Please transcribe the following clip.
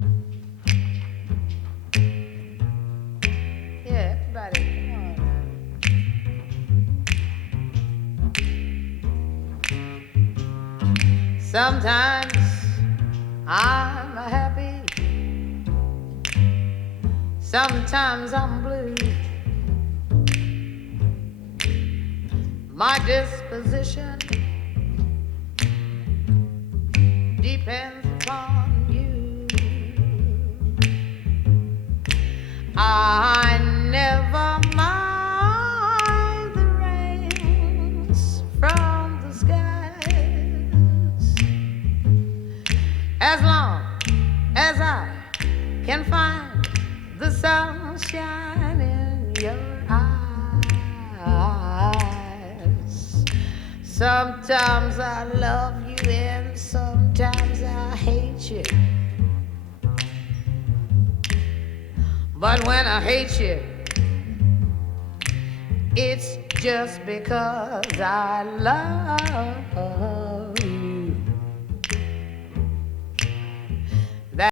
Yeah, everybody, come on now. Sometimes I'm happy, sometimes I'm blue. My disposition depends upon you. I never mind the rains from the skies as long as I can find the sunshine in your eyes. Sometimes I love you and sometimes I hate you. But when I hate you, it's just because I love